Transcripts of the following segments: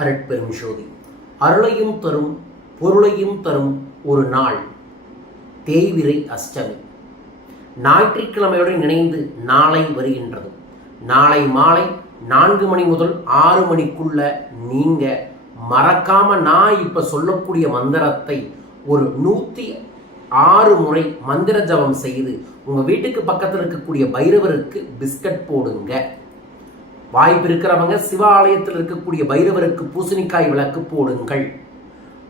அருட்பெரும் ஜோதி. அருளையும் தரும் பொருளையும் தரும் ஒரு நாள் தேய்விரை அஷ்டமி. ஞாயிற்றுக்கிழமையுடன் இணைந்து நாளை வருகின்றது. நாளை மாலை நான்கு மணி முதல் ஆறு மணிக்குள்ள நீங்க மறக்காம நான் இப்ப சொல்லக்கூடிய மந்திரத்தை ஒரு நூத்தி ஆறு முறை மந்திர ஜபம் செய்து உங்க வீட்டுக்கு பக்கத்தில் இருக்கக்கூடிய பைரவருக்கு பிஸ்கட் போடுங்க. வாய்ப்பு இருக்கிறவங்க சிவாலயத்தில் இருக்கக்கூடிய பைரவருக்கு பூசணிக்காய் விளக்கு போடுங்கள்.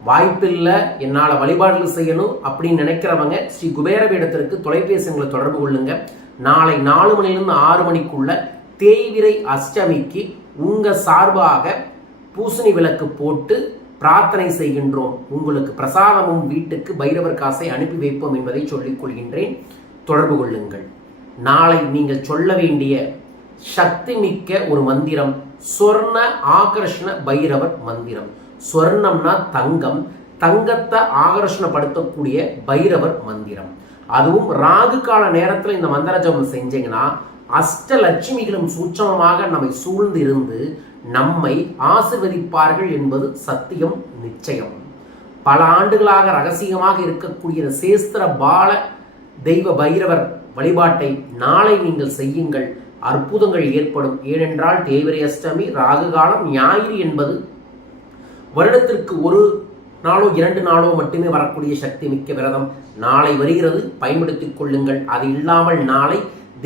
வாய்ப்பில்லை என்னால் வழிபாடுகள் செய்யணும் அப்படின்னு நினைக்கிறவங்க ஸ்ரீ குபேரவீடத்திற்கு தொலைபேசிகளை தொடர்பு கொள்ளுங்க. நாளை நாலு மணிலிருந்து ஆறு மணிக்குள்ள தேய்விரை அஷ்டமிக்கு உங்கள் சார்பாக பூசணி விளக்கு போட்டு பிரார்த்தனை செய்கின்றோம். உங்களுக்கு பிரசாதமும் வீட்டுக்கு பைரவர் காசை அனுப்பி வைப்போம் என்பதை சொல்லிக் கொள்கின்றேன். தொடர்பு கொள்ளுங்கள். நாளை நீங்கள் சொல்ல வேண்டிய சக்தி மிக்க ஒரு மந்திரம். சொர்ண ஆகர்ஷண பைரவர் மந்திரம். சொர்ணம்னா தங்கம். தங்கத்தை ஆகர்ஷணப்படுத்தக்கூடிய பைரவர் மந்திரம். அதுவும் ராகு கால நேரத்தில் இந்த மந்திர ஜபம் செஞ்சீங்கன்னா அஷ்டலட்சுமிகளும் சூட்சமமாக நம்மை சூழ்ந்து இருந்து நம்மை ஆசிர்வதிப்பார்கள் என்பது சத்தியம் நிச்சயம். பல ஆண்டுகளாக ரகசியமாக இருக்கக்கூடிய சேஸ்திர பால தெய்வ பைரவர் வழிபாட்டை நாளை நீங்கள் செய்யுங்கள். அற்புதங்கள் ஏற்படும். ஏனென்றால் தேவரை அஷ்டமி ராகு காலம் ஞாயிறு என்பது வருடத்திற்கு ஒரு நாளோ இரண்டு நாளோ மட்டுமே வரக்கூடிய சக்தி மிக்க விரதம். நாளை வருகிறது பயன்படுத்திக் கொள்ளுங்கள். அது இல்லாமல் நாளை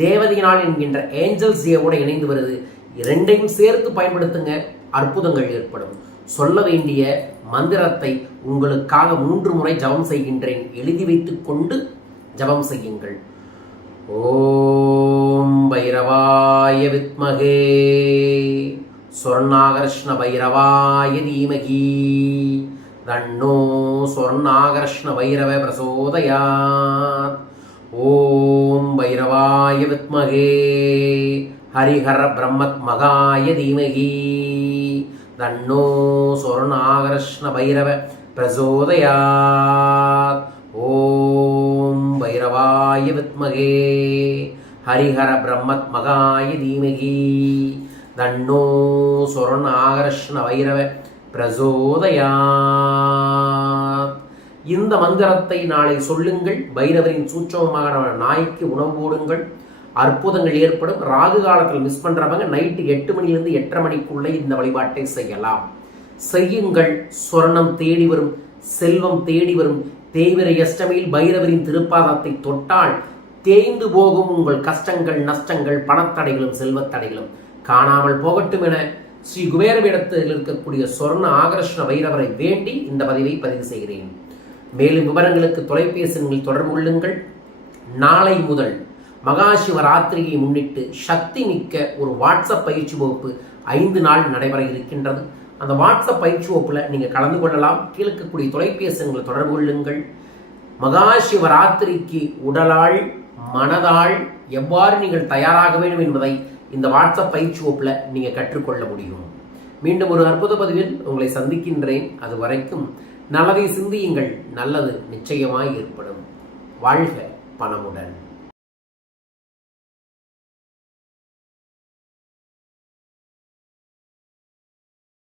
தேவதை நாள் என்கின்ற ஏஞ்சல்ஸ் டேவோட இணைந்து வருது. இரண்டையும் சேர்த்து பயன்படுத்துங்க அற்புதங்கள் ஏற்படும். சொல்ல வேண்டிய மந்திரத்தை உங்களுக்காக மூன்று முறை ஜபம் செய்கின்றேன். எழுதி வைத்துக் கொண்டு ஜபம் செய்யுங்கள். ஓ பைரவாய வித்மகே ஸ்வர்ணாகர்ஷ்ண பைரவாய தீமகி தன்னோ ஸ்வர்ணாகர்ஷ்ண பைரவ பிரசோதயாத் ஓம் பைரவாய வித்மகே ஹரிஹர பிரம்மத்மகாய தீமகி தன்னோ ஸ்வர்ணாகர்ஷ்ண பைரவ பிரசோதயாத் ஓம் பைரவாய வித்மகே ஹரிஹர பிரம்மத் மகாய தீமகி தன்னோ சொரண ஆகர்ஷ்ண வைரவ பிரசோதயாத். இந்த மந்திரத்தை நாளை சொல்லுங்கள். பைரவரின் சூட்சமமாக நாய்க்கு உணவு போடுங்கள். அற்புதங்கள் ஏற்படும். ராகு காலத்தில் மிஸ் பண்ணுறவங்க நைட்டு எட்டு மணிலிருந்து எட்டரை மணிக்குள்ளே இந்த வழிபாட்டை செய்யலாம். செய்யுங்கள். சொர்ணம் தேடி வரும். செல்வம் தேடி வரும். தேவிர அஷ்டமியில் பைரவரின் திருப்பாதத்தை தொட்டால் தேய்ந்து போகும் உங்கள் கஷ்டங்கள் நஷ்டங்கள் பணத்தடைகளும் செல்வத்தடைகளும். காணாமல் போகட்டும் என ஸ்ரீ குபேரவிடத்தில் இருக்கக்கூடிய சொர்ண ஆகர்ஷண வைரவரை வேண்டி இந்த பதிவை பதிவு செய்கிறேன். மேலும் விவரங்களுக்கு தொலைபேசிகளில் தொடர்பு கொள்ளுங்கள். நாளை முதல் மகாசிவராத்திரியை முன்னிட்டு சக்தி மிக்க ஒரு வாட்ஸ்அப் பயிற்சி வகுப்பு ஐந்து நாள் நடைபெற இருக்கின்றது. அந்த வாட்ஸ்அப் பயிற்சி வகுப்பில் நீங்கள் கலந்து கொள்ளலாம். கீழக்கக்கூடிய தொலைபேசிகளை தொடர்பு கொள்ளுங்கள். மகாசிவராத்திரிக்கு உடலால் உடலாள் மனதால் எவ்வாறு நீங்கள் தயாராக வேண்டும் என்பதை இந்த வாட்ஸ்அப் பயிற்சி ஒப்பில் நீங்கள் கற்றுக்கொள்ள முடியும். மீண்டும் ஒரு அற்புத பதிவில் உங்களை சந்திக்கின்றேன். அது வரைக்கும் நல்லதை சிந்தியுங்கள். நல்லது நிச்சயமாய் ஏற்படும். வாழ்க பணமுடன்.